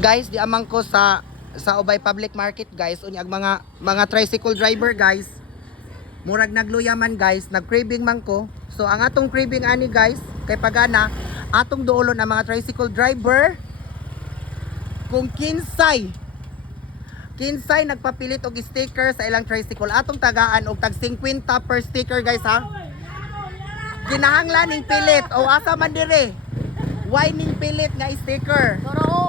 Guys, di amang ko sa Ubay Public Market guys, unya mga tricycle driver guys. Murag nagluyaman guys, nag-craving man ko. So ang atong craving ani guys, kay pagana atong duolon ang mga tricycle driver kung kinsay nagpapilit og sticker sa ilang tricycle, atong tagaan og tag 50 per sticker guys ha. Kinahanglan ning pilit o asa man dire. Why ning pilit nga sticker? Oh.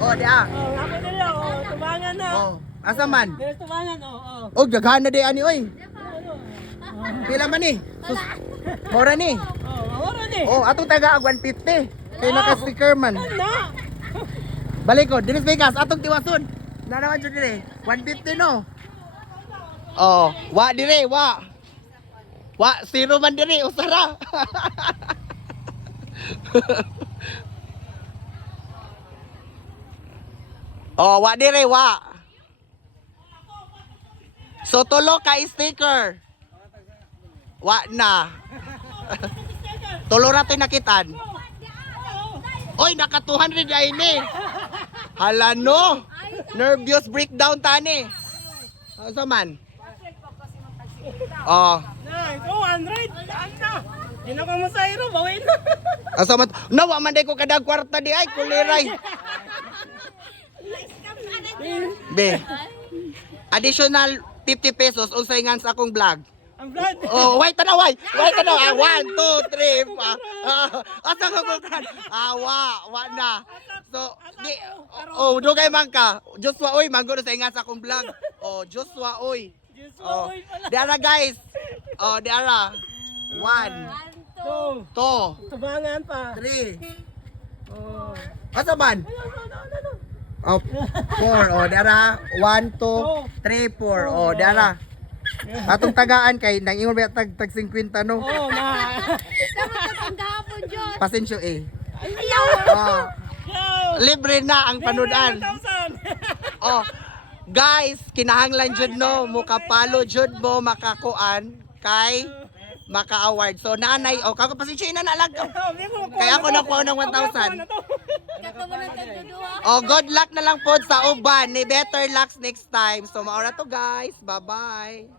Oh, dia. Ako nila, tubangan na. Oh, asa man? Pero tubangan, Oh, daghan na di ani oy. Pila man ni? Mura ni. Mawara ni. Oh, atong taga 150. Kay naka-sticker man. Na. Balik ko, dinis Vegas, atong tiwason. Na naman jud dire. 150 no. Oh, wa dire, wa. Wa, zero man dire, usara. Oh, wa dire, wa. So tulo ka sticker. Wa na. Tulo ra tay nakitan. Oy, naka 200 ay ni. Hala no. Nervous breakdown tani. Asa man? Oh. Na, 200. Ano? Gino ko mo sa iro, bawin. Asa man? Nawa man day ko kada kwarta di ay kuliray. Be. Additional 50 pesos unsay ngan sa akong vlog. Ang blood. Oh, wait na. 1, 2, 3, 4. Asa ko kan? Wa na. So, di oh, dugay man ka. Joshua oy, manggo na sa ingat sa akong vlog. Oh, Joshua oy. Oh, diara guys. Oh, diara. 1, 2, Tubangan pa. 3. Oh. Asa man? Oh, 4. Oh, diara. 1, 2, 3, 4. Oh, diara. Atong tagaan kay nang ingon ba tag 50 no. Oh, na. Pasensyo eh. Ayaw. Oh, libre na ang panudan. 1,000. Oh, guys, kinahanglan jud no mo kapalo jud mo makakuan kay maka-award. So nanay, oh kako pasensyo na nalag. Kaya ako nakuha ng 1,000. Oh, good luck na lang pod sa uban. Ni better luck next time. So maura to guys. Bye-bye.